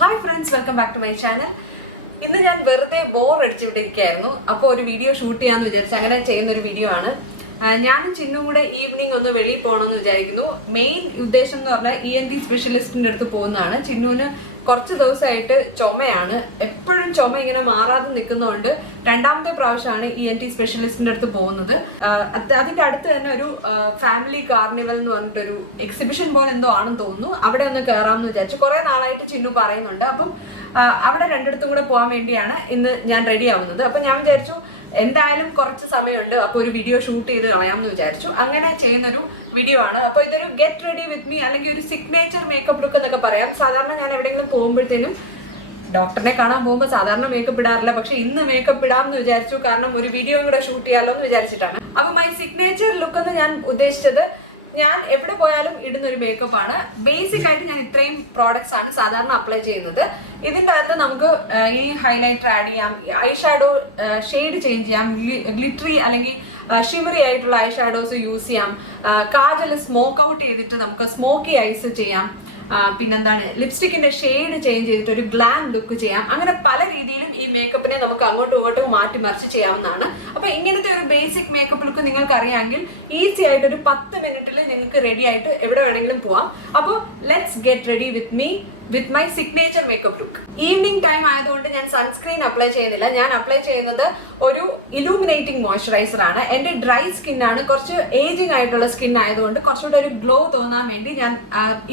Hi friends, welcome back to my channel. ഇന്ന് ഞാൻ വെറുതെ ബോർ അടിച്ചിട്ടിരിക്കുകയായിരുന്നു. അപ്പോൾ ഒരു വീഡിയോ ഷൂട്ട് ചെയ്യാമെന്ന് വിചാരിച്ചു. അങ്ങനെ ചെയ്യുന്ന ഒരു വീഡിയോ ആണ്. ഞാനും ചിന്നും കൂടെ ഈവനിങ് ഒന്ന് വെളിയിൽ പോകണമെന്ന് വിചാരിക്കുന്നു. മെയിൻ ഉദ്ദേശം എന്ന് പറഞ്ഞാൽ ENT സ്പെഷ്യലിസ്റ്റിൻ്റെ അടുത്ത് പോകുന്നതാണ്. ചിന്നുവിന് കുറച്ച് ദിവസമായിട്ട് ചുമയാണ്. എപ്പോഴും ചുമ ഇങ്ങനെ മാറാതെ നിൽക്കുന്നതുകൊണ്ട് രണ്ടാമത്തെ പ്രാവശ്യമാണ് ENT സ്പെഷ്യലിസ്റ്റിൻ്റെ അടുത്ത് പോകുന്നത്. അതിൻ്റെ അടുത്ത് തന്നെ ഒരു ഫാമിലി കാർണിവൽ എന്ന് പറഞ്ഞിട്ടൊരു എക്സിബിഷൻ പോലെ എന്തോ ആണെന്ന് തോന്നുന്നു. അവിടെ ഒന്ന് കയറാമെന്ന് വിചാരിച്ചു. കുറേ നാളായിട്ട് ചിന്നു പറയുന്നുണ്ട്. അപ്പം അവിടെ രണ്ടിടത്തും കൂടെ പോകാൻ വേണ്ടിയാണ് ഇന്ന് ഞാൻ റെഡി ആവുന്നത്. അപ്പം ഞാൻ വിചാരിച്ചു എന്തായാലും കുറച്ച് സമയമുണ്ട്, അപ്പോൾ ഒരു വീഡിയോ ഷൂട്ട് ചെയ്ത് കളയാമെന്ന് വിചാരിച്ചു. അങ്ങനെ ചെയ്യുന്നൊരു വീഡിയോ ആണ്. അപ്പോൾ ഇതൊരു ഗെറ്റ് റെഡി വിത്ത് മീ അല്ലെങ്കിൽ ഒരു സിഗ്നേച്ചർ മേക്കപ്പ് ലുക്ക് എന്നൊക്കെ പറയാം. സാധാരണ ഞാൻ എവിടെയെങ്കിലും പോകുമ്പോഴത്തേനും ഡോക്ടറിനെ കാണാൻ പോകുമ്പോൾ സാധാരണ മേക്കപ്പ് ഇടാറില്ല, പക്ഷെ ഇന്ന് മേക്കപ്പ് ഇടാമെന്ന് വിചാരിച്ചു. കാരണം ഒരു വീഡിയോ കൂടെ ഷൂട്ട് ചെയ്യാമല്ലോ എന്ന് വിചാരിച്ചിട്ടാണ്. അപ്പോൾ മൈ സിഗ്നേച്ചർ ലുക്ക് എന്ന് ഞാൻ ഉദ്ദേശിച്ചത് ഞാൻ എവിടെ പോയാലും ഇടുന്ന ഒരു മേക്കപ്പ് ആണ്. ബേസിക് ആയിട്ട് ഞാൻ ഇത്രയും പ്രോഡക്ട്സ് ആണ് സാധാരണ അപ്ലൈ ചെയ്യുന്നത്. ഇതിൻ്റെ അകത്ത് നമുക്ക് ഈ ഹൈലൈറ്റർ ആഡ് ചെയ്യാം, ഐ ഷാഡോ ഷെയ്ഡ് ചേഞ്ച് ചെയ്യാം, ഗ്ലിറ്ററി അല്ലെങ്കിൽ ഷിമറി ആയിട്ടുള്ള ഐ ഷാഡോസ് യൂസ് ചെയ്യാം, കാജൽ സ്മോക്ക് ഔട്ട് ചെയ്തിട്ട് നമുക്ക് സ്മോക്കി ഐസ് ചെയ്യാം, പിന്നെന്താണ് ലിപ്സ്റ്റിക്കിന്റെ ഷെയ്ഡ് ചേഞ്ച് ചെയ്തിട്ട് ഒരു ഗ്ലാം ലുക്ക് ചെയ്യാം. അങ്ങനെ പല രീതിയിലും ഈ മേക്കപ്പിനെ നമുക്ക് അങ്ങോട്ടും ഇങ്ങോട്ടും മാറ്റി മറിച്ച് ചെയ്യാവുന്നതാണ്. അപ്പൊ ഇങ്ങനത്തെ ഒരു ബേസിക് മേക്കപ്പ് ലുക്ക് നിങ്ങൾക്ക് അറിയാമെങ്കിൽ ഈസി ആയിട്ട് ഒരു 10 മിനിറ്റിൽ നിങ്ങൾക്ക് റെഡി ആയിട്ട് എവിടെ വേണമെങ്കിലും പോവാം. അപ്പോൾ let's get ready with me with my signature makeup look. Evening time ആയതുകൊണ്ട് ഞാൻ സൺസ്ക്രീൻ അപ്ലൈ ചെയ്യുന്നില്ല. ഞാൻ അപ്ലൈ ചെയ്യുന്നത് ഒരു ഇലൂമിനേറ്റിംഗ് മോയ്സ്ചറൈസർ ആണ്. എൻ്റെ ഡ്രൈ സ്കിന്നാണ്, കുറച്ച് ഏജിങ് ആയിട്ടുള്ള സ്കിൻ ആയതുകൊണ്ട് കുറച്ചുകൂടെ ഒരു ഗ്ലോ തോന്നാൻ വേണ്ടി ഞാൻ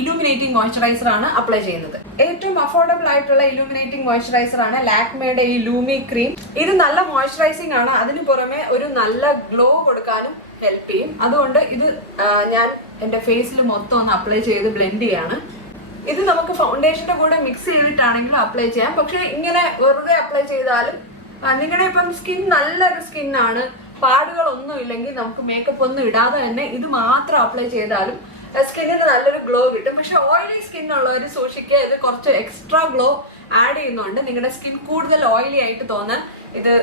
ഇലൂമിനേറ്റിംഗ് മോയ്സ്ചറൈസർ ആണ് അപ്ലൈ ചെയ്യുന്നത്. ഏറ്റവും അഫോർഡബിൾ ആയിട്ടുള്ള ഇലൂമിനേറ്റിംഗ് മോയ്സ്ചറൈസർ ആണ് ലാക്മേയുടെ ഈ ലൂമി ക്രീം. ഇത് നല്ല മോയ്സ്ചറൈസിംഗ് ആണ്, അതിന് പുറമെ ഒരു നല്ല ഗ്ലോ കൊടുക്കാനും ഹെൽപ്പ് ചെയ്യും. അതുകൊണ്ട് ഇത് ഞാൻ എൻ്റെ ഫേസിൽ മൊത്തം ഒന്ന് അപ്ലൈ ചെയ്ത് ബ്ലെൻഡ് ചെയ്യാണ്. ഇത് നമുക്ക് ഫൗണ്ടേഷന്റെ കൂടെ മിക്സ് ചെയ്തിട്ടാണെങ്കിലും അപ്ലൈ ചെയ്യാം. പക്ഷെ ഇങ്ങനെ വെറുതെ അപ്ലൈ ചെയ്താലും നിങ്ങളുടെ ഇപ്പം സ്കിൻ നല്ലൊരു സ്കിന്നാണ്, പാടുകളൊന്നും ഇല്ലെങ്കിൽ നമുക്ക് മേക്കപ്പ് ഒന്നും ഇടാതെ തന്നെ ഇത് മാത്രം അപ്ലൈ ചെയ്താലും സ്കിന്നിന് നല്ലൊരു ഗ്ലോ കിട്ടും. പക്ഷെ ഓയിലി സ്കിൻ ഉള്ളവർ സൂക്ഷിക്കുക, ഇത് കുറച്ച് എക്സ്ട്രാ ഗ്ലോ ആഡ് ചെയ്യുന്നുണ്ട്. നിങ്ങളുടെ സ്കിൻ കൂടുതൽ ഓയിലി ആയിട്ട് തോന്നാൻ ഇത്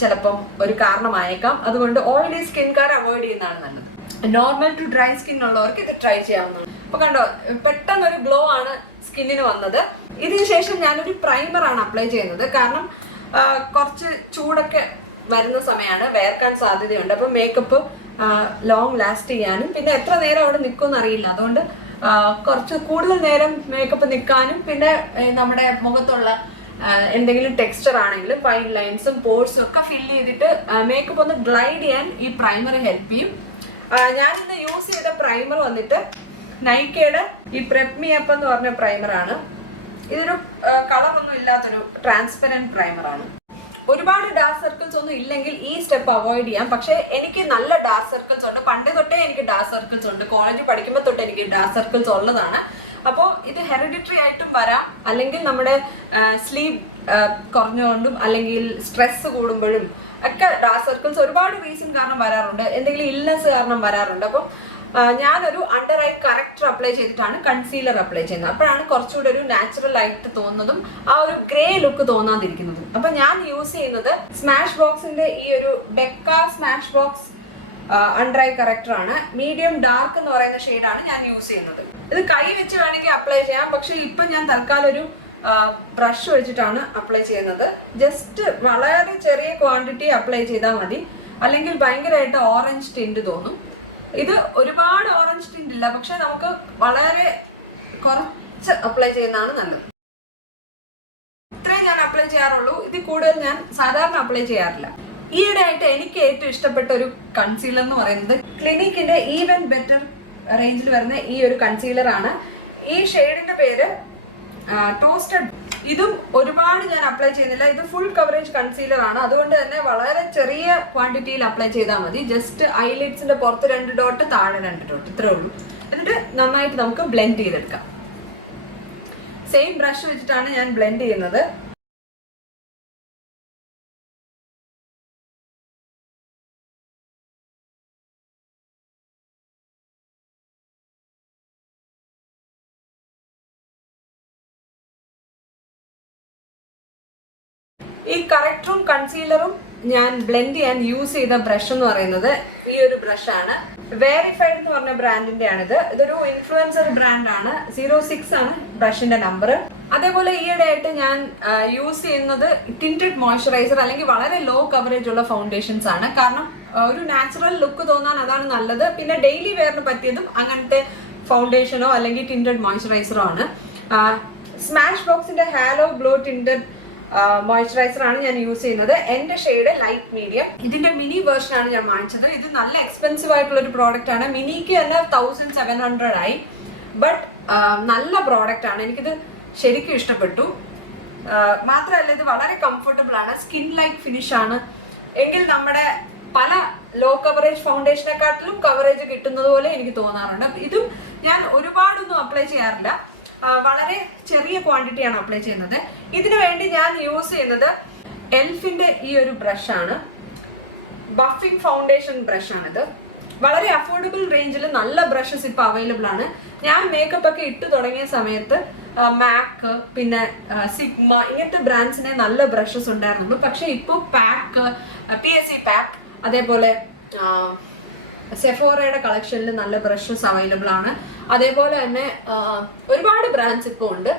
ചിലപ്പം ഒരു കാരണമായേക്കാം. അതുകൊണ്ട് ഓയിലി സ്കിൻകാർ അവോയ്ഡ് ചെയ്യുന്നതാണ് നല്ലത്. നോർമൽ ടു ഡ്രൈ സ്കിൻ ഉള്ളവർക്ക് ഇത് ട്രൈ ചെയ്യാവുന്നതാണ്. അപ്പൊ കണ്ടോ, പെട്ടെന്നൊരു ഗ്ലോ ആണ് സ്കിന്നിന് വന്നത്. ഇതിന് ശേഷം ഞാനൊരു പ്രൈമർ ആണ് അപ്ലൈ ചെയ്യുന്നത്. കാരണം കുറച്ച് ചൂടൊക്കെ വരുന്ന സമയമാണ്, വേർക്കാൻ സാധ്യതയുണ്ട്. അപ്പൊ മേക്കപ്പ് ലോങ് ലാസ്റ്റ് ചെയ്യാനും പിന്നെ എത്ര നേരം അവിടെ നിൽക്കുമെന്ന് അറിയില്ല. അതുകൊണ്ട് കുറച്ച് കൂടുതൽ നേരം മേക്കപ്പ് നിൽക്കാനും പിന്നെ നമ്മുടെ മുഖത്തുള്ള എന്തെങ്കിലും ടെക്സ്ചർ ആണെങ്കിലും ഫൈൻ ലൈൻസും പോർട്സും ഒക്കെ ഫില്ല് ചെയ്തിട്ട് മേക്കപ്പ് ഒന്ന് ഗ്ലൈഡ് ചെയ്യാൻ ഈ പ്രൈമർ ഹെൽപ്പ് ചെയ്യും. ഞാനിന്ന് യൂസ് ചെയ്ത പ്രൈമർ വന്നിട്ട് നൈക്കയുടെ ഈ പ്രെപ് മീ അപ്പ് എന്ന് പറഞ്ഞ പ്രൈമറാണ്. ഇതൊരു കളറൊന്നും ഇല്ലാത്തൊരു ട്രാൻസ്പെറൻറ്റ് പ്രൈമറാണ്. ഒരുപാട് ഡാർക്ക് സർക്കിൾസ് ഒന്നും ഇല്ലെങ്കിൽ ഈ സ്റ്റെപ്പ് അവോയ്ഡ് ചെയ്യാം. പക്ഷേ എനിക്ക് നല്ല ഡാർക്ക് സർക്കിൾസ് ഉണ്ട്, പണ്ട് തൊട്ടേ എനിക്ക് ഡാർക്ക് സർക്കിൾസ് ഉണ്ട്. കോളേജിൽ പഠിക്കുമ്പോൾ തൊട്ട് എനിക്ക് ഡാർക്ക് സർക്കിൾസ് ഉള്ളതാണ്. അപ്പോൾ ഇത് ഹെറിഡിറ്ററി ആയിട്ടും വരാം, അല്ലെങ്കിൽ നമ്മുടെ സ്ലീപ്പ് കുറഞ്ഞുകൊണ്ടും അല്ലെങ്കിൽ സ്ട്രെസ് കൂടുമ്പോഴും ഒക്കെ ഡാർക്ക് സർക്കിൾസ് ഒരുപാട് റീസൺ കാരണം വരാറുണ്ട്, എന്തെങ്കിലും ഇൽനെസ് കാരണം വരാറുണ്ട്. അപ്പം ഞാനൊരു അണ്ടർ ഐ കറക്റ്റർ അപ്ലൈ ചെയ്തിട്ടാണ് കൺസീലർ അപ്ലൈ ചെയ്യുന്നത്. അപ്പോഴാണ് കുറച്ചുകൂടെ ഒരു നാച്ചുറൽ ആയിട്ട് തോന്നുന്നതും ആ ഒരു ഗ്രേ ലുക്ക് തോന്നാതിരിക്കുന്നതും. അപ്പൊ ഞാൻ യൂസ് ചെയ്യുന്നത് സ്മാഷ് ബോക്സിന്റെ ഈ ഒരു ബെക്ക smash box under eye corrector ആണ്. മീഡിയം ഡാർക്ക് എന്ന് പറയുന്ന ഷെയ്ഡാണ് ഞാൻ യൂസ് ചെയ്യുന്നത്. ഇത് കൈ വെച്ച് വേണമെങ്കിൽ അപ്ലൈ ചെയ്യാം, പക്ഷെ ഇപ്പൊ ഞാൻ തൽക്കാലം ഒരു ബ്രഷ് വെച്ചിട്ടാണ് അപ്ലൈ ചെയ്യുന്നത്. ജസ്റ്റ് വളരെ ചെറിയ ക്വാണ്ടിറ്റി അപ്ലൈ ചെയ്താൽ മതി, അല്ലെങ്കിൽ ഭയങ്കരമായിട്ട് ഓറഞ്ച് ടിൻറ്റ് തോന്നും. ഇത് ഒരുപാട് ഓറഞ്ച് ടിൻറ്റ് ഇല്ല, പക്ഷെ നമുക്ക് വളരെ കുറച്ച് അപ്ലൈ ചെയ്യുന്നതാണ് നല്ലത്. ഇത്രയും ഞാൻ അപ്ലൈ ചെയ്യാറുള്ളൂ, ഇതിൽ കൂടുതൽ ഞാൻ സാധാരണ അപ്ലൈ ചെയ്യാറില്ല. ഈയിടെ ആയിട്ട് എനിക്ക് ഏറ്റവും ഇഷ്ടപ്പെട്ട ഒരു കൺസീലർ എന്ന് പറയുന്നത് ക്ലിനിക്കിന്റെ ഈവൻ ബെറ്റർ റേഞ്ചിൽ വരുന്ന ഈ ഒരു കൺസീലർ ആണ്. ഈ ഷെയ്ഡിന്റെ പേര് ടോസ്റ്റഡ്. ഇതും ഒരുപാട് ഞാൻ അപ്ലൈ ചെയ്യുന്നില്ല, ഇത് ഫുൾ കവറേജ് കൺസീലർ ആണ്. അതുകൊണ്ട് തന്നെ വളരെ ചെറിയ ക്വാണ്ടിറ്റിയിൽ അപ്ലൈ ചെയ്താൽ മതി. ജസ്റ്റ് ഐലിഡ്സിന്റെ പുറത്ത് 2 ഡോട്ട്, താഴെ 2 ഡോട്ട്, ഇത്രേ ഉള്ളൂ. എന്നിട്ട് നന്നായിട്ട് നമുക്ക് ബ്ലെൻഡ് ചെയ്തെടുക്കാം. സെയിം ബ്രഷ് വെച്ചിട്ടാണ് ഞാൻ ബ്ലെൻഡ് ചെയ്യുന്നത്. ഈ കറക്റ്ററും കൺസീലറും ഞാൻ ബ്ലെൻഡ് ചെയ്യാൻ യൂസ് ചെയ്ത ബ്രഷ് എന്ന് പറയുന്നത് ഈ ഒരു ബ്രഷാണ്. വെരിഫൈഡ് എന്ന് പറഞ്ഞ ബ്രാൻഡിന്റെ ആണിത്. ഇതൊരു ഇൻഫ്ലുവൻസർ ബ്രാൻഡാണ്. 06 ആണ് ബ്രഷിന്റെ നമ്പർ. അതേപോലെ ഈയിടെ ആയിട്ട് ഞാൻ യൂസ് ചെയ്യുന്നത് ടിൻറ്റഡ് മോയ്സ്ചറൈസർ അല്ലെങ്കിൽ വളരെ ലോ കവറേജ് ഉള്ള ഫൗണ്ടേഷൻസ് ആണ്. കാരണം ഒരു നാച്ചുറൽ ലുക്ക് തോന്നാൻ അതാണ് നല്ലത്. പിന്നെ ഡെയിലി വെയറിന് പറ്റിയതും അങ്ങനത്തെ ഫൗണ്ടേഷനോ അല്ലെങ്കിൽ ടിൻറ്റഡ് മോയ്സ്ചറൈസറോ ആണ്. സ്മാഷ് ബോക്സിന്റെ ഹാലോ ഗ്ലോ ടിൻറ്റഡ് മോയ്സ്ചറൈസർ ആണ് ഞാൻ യൂസ് ചെയ്യുന്നത്. എന്റെ ഷെയ്ഡ് ലൈറ്റ് മീഡിയം. ഇതിന്റെ മിനി വേർഷൻ ആണ് ഞാൻ വാങ്ങിച്ചത്. ഇത് നല്ല എക്സ്പെൻസീവ് ആയിട്ടുള്ള ഒരു പ്രോഡക്റ്റ് ആണ്. മിനിക്ക് തന്നെ 1700 ആയി. ബട്ട് നല്ല പ്രോഡക്റ്റ് ആണ്. എനിക്കിത് ശരിക്കും ഇഷ്ടപ്പെട്ടു. മാത്രമല്ല ഇത് വളരെ കംഫർട്ടബിൾ ആണ്. സ്കിൻ ലൈക്ക് ഫിനിഷ് ആണ്. എങ്കിൽ നമ്മുടെ പല ലോ കവറേജ് ഫൗണ്ടേഷനെക്കാട്ടിലും കവറേജ് കിട്ടുന്നത് പോലെ എനിക്ക് തോന്നാറുണ്ട്. ഇതും ഞാൻ ഒരുപാടൊന്നും അപ്ലൈ ചെയ്യാറില്ല. വളരെ ചെറിയ ക്വാണ്ടിറ്റിയാണ് അപ്ലൈ ചെയ്യുന്നത്. ഇതിനു വേണ്ടി ഞാൻ യൂസ് ചെയ്യുന്നത് എൽഫിന്റെ ഈ ഒരു ബ്രഷാണ്. Buffing foundation ബ്രഷാണിത്. വളരെ അഫോർഡബിൾ റേഞ്ചിൽ നല്ല ബ്രഷസ് ഇപ്പൊ അവൈലബിൾ ആണ്. ഞാൻ മേക്കപ്പ് ഒക്കെ ഇട്ട് തുടങ്ങിയ സമയത്ത് മാക്ക് പിന്നെ സിഗ്മ ഇങ്ങനത്തെ ബ്രാൻഡ്സിനെ നല്ല ബ്രഷസ് ഉണ്ടായിരുന്നുള്ളൂ. പക്ഷെ ഇപ്പോൾ പാക്ക്, PSC പാക്ക്, അതേപോലെ സെഫോറയുടെ കളക്ഷനിൽ നല്ല ബ്രഷസ് അവൈലബിൾ ആണ്. അതേപോലെ തന്നെ ഒരുപാട് ബ്രാൻഡ്സ് ഇപ്പോൾ ഉണ്ട്.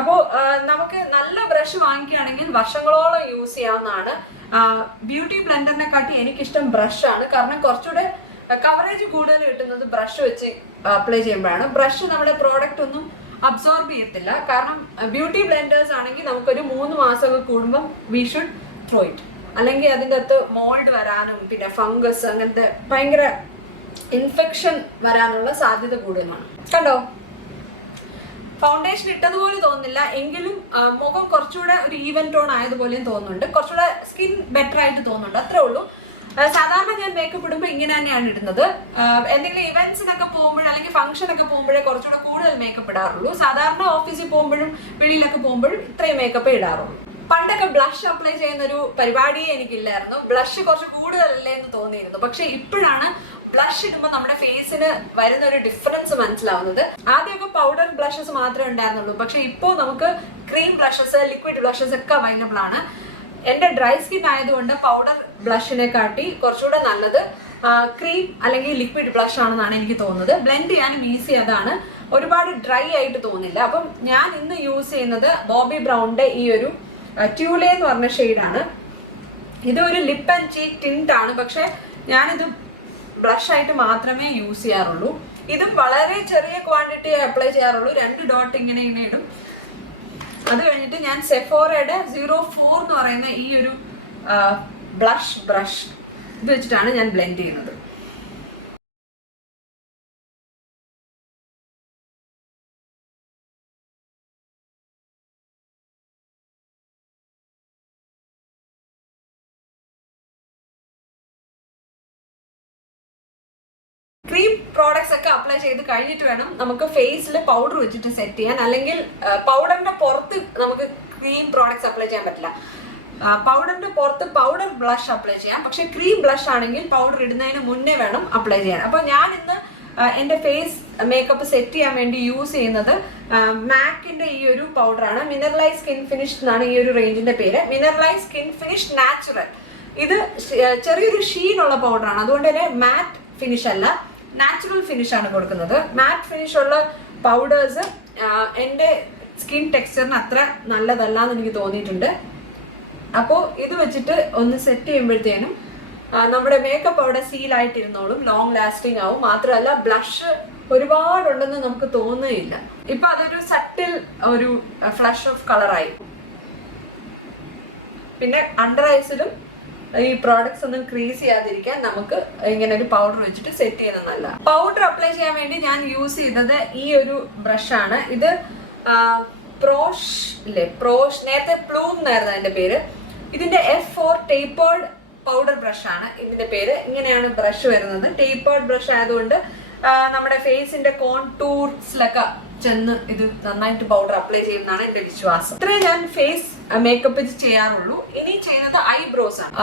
അപ്പോൾ നമുക്ക് നല്ല ബ്രഷ് വാങ്ങിക്കുകയാണെങ്കിൽ വർഷങ്ങളോളം യൂസ് ചെയ്യാവുന്നതാണ്. ബ്യൂട്ടി ബ്ലെൻഡറിനെ കാട്ടി എനിക്കിഷ്ടം ബ്രഷാണ്. കാരണം കുറച്ചുകൂടെ കവറേജ് കൂടുതൽ കിട്ടുന്നത് ബ്രഷ് വെച്ച് അപ്ലൈ ചെയ്യുമ്പോഴാണ്. ബ്രഷ് നമ്മുടെ പ്രോഡക്റ്റ് ഒന്നും അബ്സോർബ് ചെയ്യത്തില്ല. കാരണം ബ്യൂട്ടി ബ്ലെൻഡേഴ്സ് ആണെങ്കിൽ നമുക്കൊരു 3 മാസമൊക്കെ കൂടുമ്പം വി ഷുഡ് ത്രോ ഇറ്റ്. അല്ലെങ്കിൽ അതിൻ്റെ അകത്ത് മോൾഡ് വരാനും പിന്നെ ഫംഗസ് അങ്ങനത്തെ ഭയങ്കര ഇൻഫെക്ഷൻ വരാനുള്ള സാധ്യത കൂടുതലാണ്. കണ്ടോ, ഫൗണ്ടേഷൻ ഇട്ടതുപോലെ തോന്നുന്നില്ല. എങ്കിലും മുഖം കുറച്ചുകൂടെ ഒരു ഈവൻ ടോൺ ആയതുപോലെയും തോന്നുന്നുണ്ട്. കുറച്ചുകൂടെ സ്കിൻ ബെറ്റർ ആയിട്ട് തോന്നുന്നുണ്ട്. അത്രേ ഉള്ളൂ. സാധാരണ ഞാൻ മേക്കപ്പ് ഇടുമ്പോൾ ഇങ്ങനെ തന്നെയാണ് ഇടുന്നത്. എന്തെങ്കിലും ഇവന്റ്സിനൊക്കെ പോകുമ്പോഴും അല്ലെങ്കിൽ ഫംഗ്ഷനൊക്കെ പോകുമ്പോഴേ കുറച്ചുകൂടെ കൂടുതൽ മേക്കപ്പ് ഇടാറുള്ളൂ. സാധാരണ ഓഫീസിൽ പോകുമ്പോഴും വെളിയിലൊക്കെ പോകുമ്പോഴും ഇത്രയും മേക്കപ്പ് ഇടാറുള്ളൂ. പണ്ടൊക്കെ ബ്ലഷ് അപ്ലൈ ചെയ്യുന്ന ഒരു പരിപാടിയെ എനിക്കില്ലായിരുന്നു. ബ്ലഷ് കുറച്ച് കൂടുതലല്ലേ എന്ന് തോന്നിയിരുന്നു. പക്ഷെ ഇപ്പോഴാണ് ബ്ലഷ് ഇടുമ്പോൾ നമ്മുടെ ഫേസിന് വരുന്ന ഒരു ഡിഫറൻസ് മനസ്സിലാവുന്നത്. ആദ്യമൊക്കെ പൗഡർ ബ്ലഷസ് മാത്രമേ ഉണ്ടായിരുന്നുള്ളൂ. പക്ഷെ ഇപ്പോൾ നമുക്ക് ക്രീം ബ്ലഷസ്, ലിക്വിഡ് ബ്ലഷസ് ഒക്കെ അവൈലബിൾ ആണ്. എന്റെ ഡ്രൈ സ്കിൻ ആയതുകൊണ്ട് പൗഡർ ബ്ലഷിനെ കാട്ടി കുറച്ചുകൂടെ നല്ലത് ക്രീം അല്ലെങ്കിൽ ലിക്വിഡ് ബ്ലഷ് ആണെന്നാണ് എനിക്ക് തോന്നുന്നത്. ബ്ലെൻഡ് ചെയ്യാനും ഈസി അതാണ്. ഒരുപാട് ഡ്രൈ ആയിട്ട് തോന്നില്ല. അപ്പം ഞാൻ ഇന്ന് യൂസ് ചെയ്യുന്നത് ബോബി ബ്രൗണിന്റെ ഈ ഒരു ട്യൂലെ എന്ന് പറഞ്ഞ ഷെയ്ഡാണ്. ഇത് ഒരു ലിപ്പ് ആൻഡ് ചീക്ക് ടിന്റ് ആണ്. പക്ഷെ ഞാനിത് ബ്ലഷ് ആയിട്ട് മാത്രമേ യൂസ് ചെയ്യാറുള്ളൂ. ഇതും വളരെ ചെറിയ ക്വാണ്ടിറ്റി അപ്ലൈ ചെയ്യാറുള്ളൂ. 2 ഡോട്ട് ഇങ്ങനെ ഇടും. അത് കഴിഞ്ഞിട്ട് ഞാൻ സെഫോറയുടെ 04 എന്ന് പറയുന്ന ഈ ഒരു ബ്ലഷ് ബ്രഷ് ഇത് വെച്ചിട്ടാണ് ഞാൻ ബ്ലെൻഡ് ചെയ്യുന്നത്. ക്രീം പ്രോഡക്ട്സ് ഒക്കെ അപ്ലൈ ചെയ്ത് കഴിഞ്ഞിട്ട് വേണം നമുക്ക് ഫേസിൽ പൗഡർ വെച്ചിട്ട് സെറ്റ് ചെയ്യാൻ. അല്ലെങ്കിൽ പൗഡറിന്റെ പുറത്ത് നമുക്ക് ക്രീം പ്രോഡക്ട്സ് അപ്ലൈ ചെയ്യാൻ പറ്റില്ല. പൗഡറിന്റെ പുറത്ത് പൗഡർ ബ്ലഷ് അപ്ലൈ ചെയ്യാം. പക്ഷെ ക്രീം ബ്ലഷ് ആണെങ്കിൽ പൗഡർ ഇടുന്നതിന് മുന്നേ വേണം അപ്ലൈ ചെയ്യാൻ. അപ്പൊ ഞാൻ ഇന്ന് എന്റെ ഫേസ് മേക്കപ്പ് സെറ്റ് ചെയ്യാൻ വേണ്ടി യൂസ് ചെയ്യുന്നത് മാക്കിന്റെ ഈ ഒരു പൗഡറാണ്. മിനറലൈസ് സ്കിൻ ഫിനിഷ് എന്നാണ് ഈ ഒരു റേഞ്ചിന്റെ പേര്. മിനറലൈസ് സ്കിൻ ഫിനിഷ് നാച്ചുറൽ. ഇത് ചെറിയൊരു ഷീനുള്ള പൗഡറാണ്. അതുകൊണ്ട് തന്നെ മാറ്റ് ഫിനിഷ് അല്ല, നാച്ചുറൽ ഫിനിഷ് ആണ് കൊടുക്കുന്നത്. മാറ്റ് ഫിനിഷ് ഉള്ള പൗഡേഴ്സ് എൻ്റെ സ്കിൻ ടെക്സ്ചറിന് അത്ര നല്ലതല്ല എന്ന് എനിക്ക് തോന്നിയിട്ടുണ്ട്. അപ്പോൾ ഇത് വെച്ചിട്ട് ഒന്ന് സെറ്റ് ചെയ്യുമ്പോഴത്തേനും നമ്മുടെ മേക്കപ്പ് അവിടെ സീലായിട്ടിരുന്നോളും, ലോങ് ലാസ്റ്റിംഗ് ആവും. മാത്രമല്ല ബ്ലഷ് ഒരുപാടുണ്ടെന്ന് നമുക്ക് തോന്നുകയില്ല. ഇപ്പൊ അതൊരു സട്ടിൽ ഒരു ഫ്ലഷ് ഓഫ് കളറായി. പിന്നെ അണ്ടർ ഐസിലും ഈ പ്രോഡക്ട്സ് ഒന്നും ക്രീസ് ചെയ്യാതിരിക്കാൻ നമുക്ക് ഇങ്ങനെ ഒരു പൗഡർ വെച്ചിട്ട് സെറ്റ് ചെയ്യുന്നത് നല്ല. പൗഡർ അപ്ലൈ ചെയ്യാൻ വേണ്ടി ഞാൻ യൂസ് ചെയ്തത് ഈ ഒരു ബ്രഷാണ്. ഇത് പ്രോഷ് ഇല്ലേ, പ്രോഷ്, നേരത്തെ പ്ലൂം എന്നായിരുന്നു അതിന്റെ പേര്. ഇതിന്റെ F4 ടേപ്പേർഡ് പൗഡർ ബ്രഷാണ് ഇതിന്റെ പേര്. ഇങ്ങനെയാണ് ബ്രഷ് വരുന്നത്. ടേപ്പേർഡ് ബ്രഷ് ആയതുകൊണ്ട് നമ്മുടെ ഫേസിന്റെ കോൺടൂർസിലൊക്കെ ചെന്ന് ഇത് നന്നായിട്ട് പൗഡർ അപ്ലൈ ചെയ്യുന്നതാണ് എന്റെ വിശ്വാസം. ഇത്രേ ഞാൻ ഫേസ് മേക്കപ്പ് ചെയ്യാറുള്ളൂ. ഇനി ചെയ്യുന്നത് ഐബ്രോസ് ആണ്.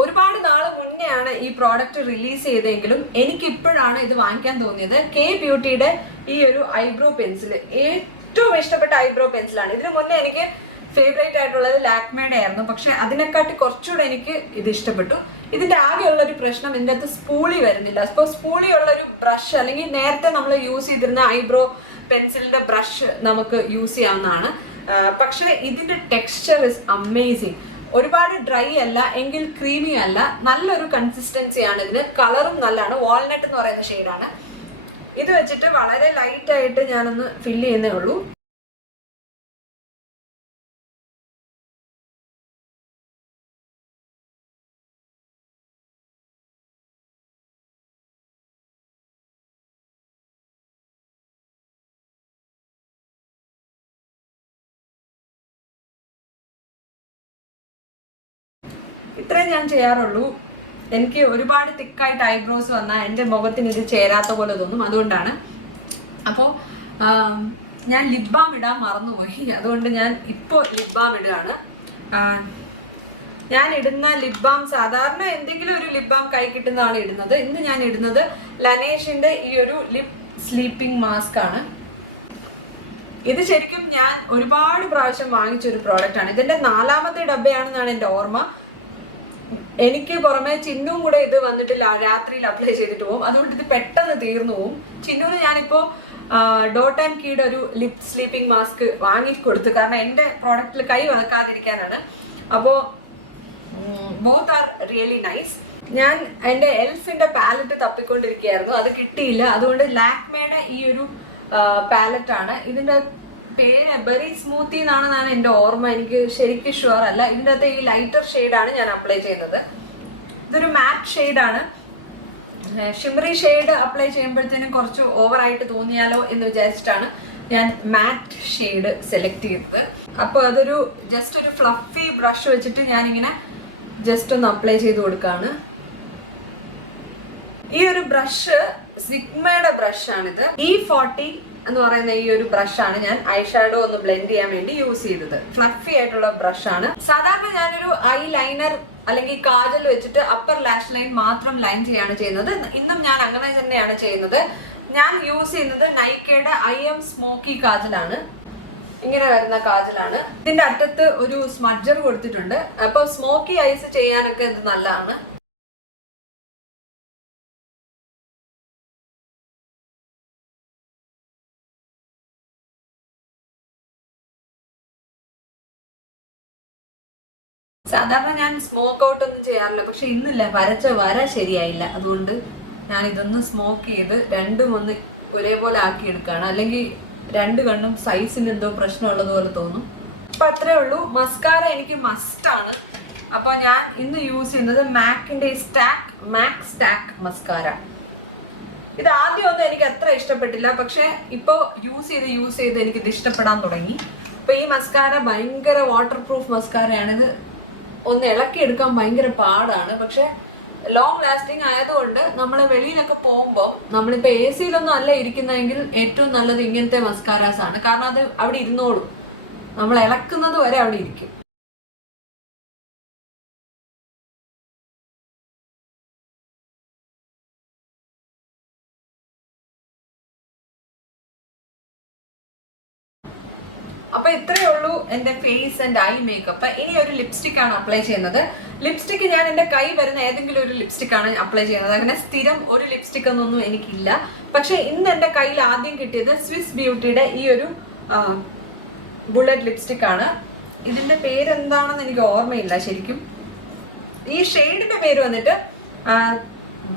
ഒരുപാട് നാള് മുന്നെയാണ് ഈ പ്രോഡക്റ്റ് റിലീസ് ചെയ്തെങ്കിലും എനിക്ക് ഇപ്പോഴാണ് ഇത് വാങ്ങിക്കാൻ തോന്നിയത്. കെ ബ്യൂട്ടിയുടെ ഈ ഒരു ഐബ്രോ പെൻസിൽ ഏറ്റവും ഇഷ്ടപ്പെട്ട ഐബ്രോ പെൻസിലാണ്. ഇതിനു മുന്നേ എനിക്ക് ഫേവറേറ്റ് ആയിട്ടുള്ളത് ലാക്മേയുടെ ആയിരുന്നു. പക്ഷെ അതിനെക്കാട്ടി കുറച്ചുകൂടെ എനിക്ക് ഇത് ഇഷ്ടപ്പെട്ടു. ഇതിന്റെ ആകെയുള്ള ഒരു പ്രശ്നം ഇതിൻ്റെ അകത്ത് സ്പൂളി വരുന്നില്ല. അപ്പോൾ സ്പൂളി ഉള്ള ഒരു ബ്രഷ് അല്ലെങ്കിൽ നേരത്തെ നമ്മൾ യൂസ് ചെയ്തിരുന്ന ഐബ്രോ പെൻസിലിന്റെ ബ്രഷ് നമുക്ക് യൂസ് ചെയ്യാവുന്നതാണ്. പക്ഷെ ഇതിന്റെ ടെക്സ്ചർ ഇസ് അമേസിങ്. ഒരുപാട് ഡ്രൈ അല്ല എങ്കിൽ ക്രീമി അല്ല, നല്ലൊരു കൺസിസ്റ്റൻസിയാണ് ഇതിന്. കളറും നല്ലതാണ്, വാൾനട്ട് എന്ന് പറയുന്ന ഷെയ്ഡാണ്. ഇത് വെച്ചിട്ട് വളരെ ലൈറ്റ് ആയിട്ട് ഞാനൊന്ന് ഫില്ല് ചെയ്യുന്നേ ഉള്ളൂ. ഇത്രയും ഞാൻ ചെയ്യാറുള്ളൂ. എനിക്ക് ഒരുപാട് തിക്കായിട്ട് ഐബ്രോസ് വന്നാൽ എൻ്റെ മുഖത്തിന് ഇത് ചേരാത്ത പോലെ തോന്നും, അതുകൊണ്ടാണ്. അപ്പോൾ ഞാൻ ലിപ് ബാം ഇടാൻ മറന്നുപോയി, അതുകൊണ്ട് ഞാൻ ഇപ്പോൾ ലിപ് ബാം ഇടുകയാണ്. ഞാൻ ഇടുന്ന ലിപ് ബാം സാധാരണ എന്തെങ്കിലും ഒരു ലിപ് ബാം കൈ കിട്ടുന്നതാണ് ഇടുന്നത്. ഇന്ന് ഞാൻ ഇടുന്നത് ലനേഷിന്റെ ഈ ഒരു ലിപ് സ്ലീപ്പിംഗ് മാസ്ക് ആണ്. ഇത് ശരിക്കും ഞാൻ ഒരുപാട് പ്രാവശ്യം വാങ്ങിച്ചൊരു പ്രോഡക്റ്റ് ആണ്. ഇതിന്റെ 4ാമത്തെ ഡബ്ബയാണെന്നാണ് എൻ്റെ ഓർമ്മ. എനിക്ക് പുറമെ ചിന്നും കൂടെ ഇത് വന്നിട്ട് രാത്രിയിൽ അപ്ലൈ ചെയ്തിട്ട് പോകും, അതുകൊണ്ട് ഇത് പെട്ടെന്ന് തീർന്നു പോകും. ചിന്നുവിന് ഞാനിപ്പോൾ ഡോട്ട് ആൻഡ് കീയുടെ ഒരു ലിപ് സ്ലീപ്പിംഗ് മാസ്ക് വാങ്ങി കൊടുത്തു, കാരണം എൻ്റെ പ്രോഡക്റ്റിൽ കൈ വതക്കാതിരിക്കാനാണ്. അപ്പോൾ ബോത്ത് ആർ റിയലി നൈസ്. ഞാൻ എൻ്റെ എൽഫിന്റെ പാലറ്റ് തപ്പിക്കൊണ്ടിരിക്കുകയായിരുന്നു, അത് കിട്ടിയില്ല. അതുകൊണ്ട് ലാക്മേയുടെ ഈ ഒരു പാലറ്റ് ആണ്. ഇതിൻ്റെ പേര് ബെറി സ്മൂത്തി എന്നാണെന്നാണ് എൻ്റെ ഓർമ്മ, എനിക്ക് ശരിക്കും ഷുവർ അല്ല. ഇതിൻ്റെ അകത്ത് ഈ ലൈറ്റർ ഷെയ്ഡാണ് ഞാൻ അപ്ലൈ ചെയ്യുന്നത്. ഇതൊരു മാറ്റ് ഷെയ്ഡാണ്. ഷിമറി ഷെയ്ഡ് അപ്ലൈ ചെയ്യുമ്പോഴത്തേനും കുറച്ച് ഓവറായിട്ട് തോന്നിയാലോ എന്ന് വിചാരിച്ചിട്ടാണ് ഞാൻ മാറ്റ് ഷെയ്ഡ് സെലക്ട് ചെയ്തത്. അപ്പോൾ അതൊരു ജസ്റ്റ് ഒരു ഫ്ലഫി ബ്രഷ് വെച്ചിട്ട് ഞാനിങ്ങനെ ജസ്റ്റ് ഒന്ന് അപ്ലൈ ചെയ്ത് കൊടുക്കുകയാണ്. ഈ ഒരു ബ്രഷ് സിഗ്മയുടെ ബ്രഷാണിത്. E40 എന്ന് പറയുന്ന ഈ ഒരു ബ്രഷാണ് ഞാൻ ഐ ഷാഡോ ഒന്ന് ബ്ലെൻഡ് ചെയ്യാൻ വേണ്ടി യൂസ് ചെയ്തത്. ഫ്ലഫി ആയിട്ടുള്ള ബ്രഷാണ്. സാധാരണ ഞാനൊരു ഐ ലൈനർ അല്ലെങ്കിൽ കാജൽ വെച്ചിട്ട് അപ്പർ ലാഷ് ലൈൻ മാത്രം ലൈൻ ചെയ്യാണ് ചെയ്യുന്നത്. ഇന്നും ഞാൻ അങ്ങനെ തന്നെയാണ് ചെയ്യുന്നത്. ഞാൻ യൂസ് ചെയ്യുന്നത് നൈക്കയുടെ IM സ്മോക്കി കാജലാണ്. ഇങ്ങനെ വരുന്ന കാജലാണ്. ഇതിന്റെ അറ്റത്ത് ഒരു സ്മഡ്ജർ കൊടുത്തിട്ടുണ്ട്. അപ്പോൾ സ്മോക്കി ഐസ് ചെയ്യാനൊക്കെ ഇത് നല്ലതാണ്. സാധാരണ ഞാൻ സ്മോക്ക് ഔട്ട് ഒന്നും ചെയ്യാറില്ല, പക്ഷെ ഇന്നില്ല, വരച്ച വര ശരിയായില്ല. അതുകൊണ്ട് ഞാൻ ഇതൊന്ന് സ്മോക്ക് ചെയ്ത് രണ്ടും ഒന്ന് ഒരേപോലെ ആക്കി എടുക്കുകയാണ്. അല്ലെങ്കിൽ രണ്ട് കണ്ണും സൈസിന് എന്തോ പ്രശ്നമുള്ളതുപോലെ തോന്നും. അപ്പം അത്രേ ഉള്ളൂ. മസ്കാര എനിക്ക് മസ്റ്റാണ്. അപ്പോൾ ഞാൻ ഇന്ന് യൂസ് ചെയ്യുന്നത് മാക്കിൻ്റെ മാക് സ്റ്റാക്ക് മസ്കാര. ഇത് ആദ്യമൊന്നും എനിക്ക് അത്ര ഇഷ്ടപ്പെട്ടില്ല, പക്ഷെ ഇപ്പോൾ യൂസ് ചെയ്ത് എനിക്കിത് ഇഷ്ടപ്പെടാൻ തുടങ്ങി. അപ്പോൾ ഈ മസ്കാര ഭയങ്കര വാട്ടർ പ്രൂഫ് മസ്കാരയാണിത്. ഒന്ന് ഇളക്കിയെടുക്കാൻ ഭയങ്കര പാടാണ്, പക്ഷെ ലോങ് ലാസ്റ്റിംഗ് ആയതുകൊണ്ട് നമ്മൾ വെളിയിലൊക്കെ പോകുമ്പോൾ, നമ്മളിപ്പോൾ AC അല്ല ഇരിക്കുന്നതെങ്കിൽ ഏറ്റവും നല്ലത് ഇങ്ങനത്തെ മസ്കാരാസ് ആണ്. കാരണം അത് അവിടെ ഇരുന്നോളും, നമ്മൾ ഇളക്കുന്നത് വരെ അവിടെ ഇരിക്കും. അപ്പൊ ഇത്രയേ ഉള്ളൂ എൻ്റെ ഫേസ് ആൻഡ് ഐ മേക്കപ്പ്. ഇനി ഒരു ലിപ്സ്റ്റിക് ആണ് അപ്ലൈ ചെയ്യുന്നത്. ലിപ്സ്റ്റിക് ഞാൻ എൻ്റെ കൈ വരുന്ന ഏതെങ്കിലും ഒരു ലിപ്സ്റ്റിക് ആണ് അപ്ലൈ ചെയ്യുന്നത്. അങ്ങനെ സ്ഥിരം ഒരു ലിപ്സ്റ്റിക് ഒന്നും എനിക്കില്ല. പക്ഷെ ഇന്ന് എൻ്റെ കയ്യിൽ ആദ്യം കിട്ടിയത് സ്വിസ് ബ്യൂട്ടിയുടെ ഈ ഒരു ബുള്ളറ്റ് ലിപ്സ്റ്റിക് ആണ്. ഇതിന്റെ പേരെന്താണെന്ന് എനിക്ക് ഓർമ്മയില്ല ശരിക്കും. ഈ ഷെയ്ഡിന്റെ പേര് വന്നിട്ട്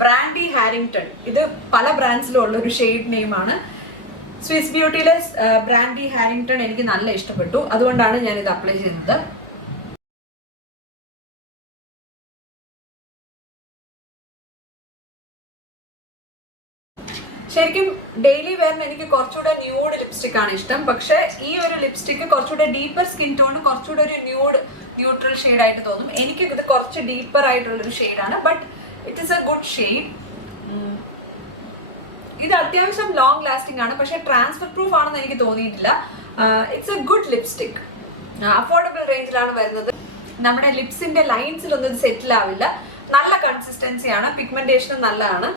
ബ്രാൻഡി ഹാരിങ്ടൺ. ഇത് പല ബ്രാൻഡ്സിലും ഉള്ള ഒരു ഷെയ്ഡ് നെയിമാണ്. സ്വിസ് ബ്യൂട്ടിയിലെ ബ്രാൻഡി ഹാരിങ്ടൺ എനിക്ക് നല്ല ഇഷ്ടപ്പെട്ടു, അതുകൊണ്ടാണ് ഞാൻ ഇത് അപ്ലൈ ചെയ്യുന്നത്. ശരിക്കും ഡെയിലി വെയറിന് എനിക്ക് കുറച്ചുകൂടെ ന്യൂഡ് ലിപ്സ്റ്റിക് ആണ് ഇഷ്ടം. പക്ഷെ ഈ ഒരു ലിപ്സ്റ്റിക് കുറച്ചുകൂടെ ഡീപ്പർ സ്കിൻ ടോൺ, കുറച്ചുകൂടെ ഒരു ന്യൂട്രൽ ഷെയ്ഡ് ആയിട്ട് തോന്നും. എനിക്ക് ഇത് കുറച്ച് ഡീപ്പർ ആയിട്ടുള്ളൊരു ഷെയ്ഡാണ്, but it is A good shade. ഇത് അത്യാവശ്യം ലോങ് ലാസ്റ്റിംഗ് ആണ്, പക്ഷെ ട്രാൻസ്ഫർ പ്രൂഫ് ആണെന്ന് എനിക്ക് തോന്നിയിട്ടില്ല. It's A good lipstick. Affordable റേഞ്ചിലാണ് വരുന്നത്. നമ്മുടെ ലിപ്സിന്റെ ലൈൻസിലൊന്നും ഇത് സെറ്റിൽ ആവില്ല. നല്ല കൺസിസ്റ്റൻസിയാണ്, പിഗ്മെന്റേഷനും നല്ലതാണ്.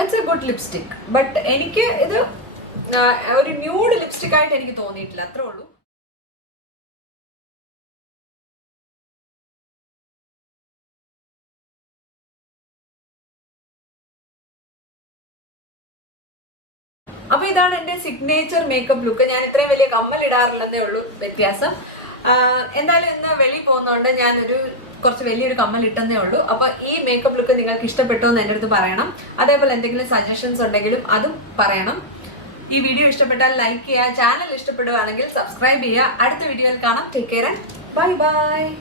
It's A good lipstick. But എനിക്ക് ഇത് ഒരു ന്യൂഡ് ലിപ്സ്റ്റിക് ആയിട്ട് എനിക്ക് തോന്നിയിട്ടില്ല, അത്രേ ഉള്ളൂ. അപ്പൊ ഇതാണ് എന്റെ സിഗ്നേച്ചർ മേക്കപ്പ് ലുക്ക്. ഞാൻ ഇത്രയും വലിയ കമ്മൽ ഇടാറില്ലെന്നേ ഉള്ളൂ വ്യത്യാസം. എന്തായാലും ഇന്ന് വെളിയിൽ പോകുന്നതുകൊണ്ട് ഞാനൊരു കുറച്ച് വലിയൊരു കമ്മൽ ഇട്ടെന്നേ ഉള്ളൂ. അപ്പൊ ഈ മേക്കപ്പ് ലുക്ക് നിങ്ങൾക്ക് ഇഷ്ടപ്പെട്ടോ എന്ന് എൻ്റെ അടുത്ത് പറയണം. അതേപോലെ എന്തെങ്കിലും സജഷൻസ് ഉണ്ടെങ്കിലും അതും പറയണം. ഈ വീഡിയോ ഇഷ്ടപ്പെട്ടാൽ ലൈക്ക് ചെയ്യുക, ചാനൽ ഇഷ്ടപ്പെടുകയാണെങ്കിൽ സബ്സ്ക്രൈബ് ചെയ്യുക. അടുത്ത വീഡിയോയിൽ കാണാം. Take care and bye bye.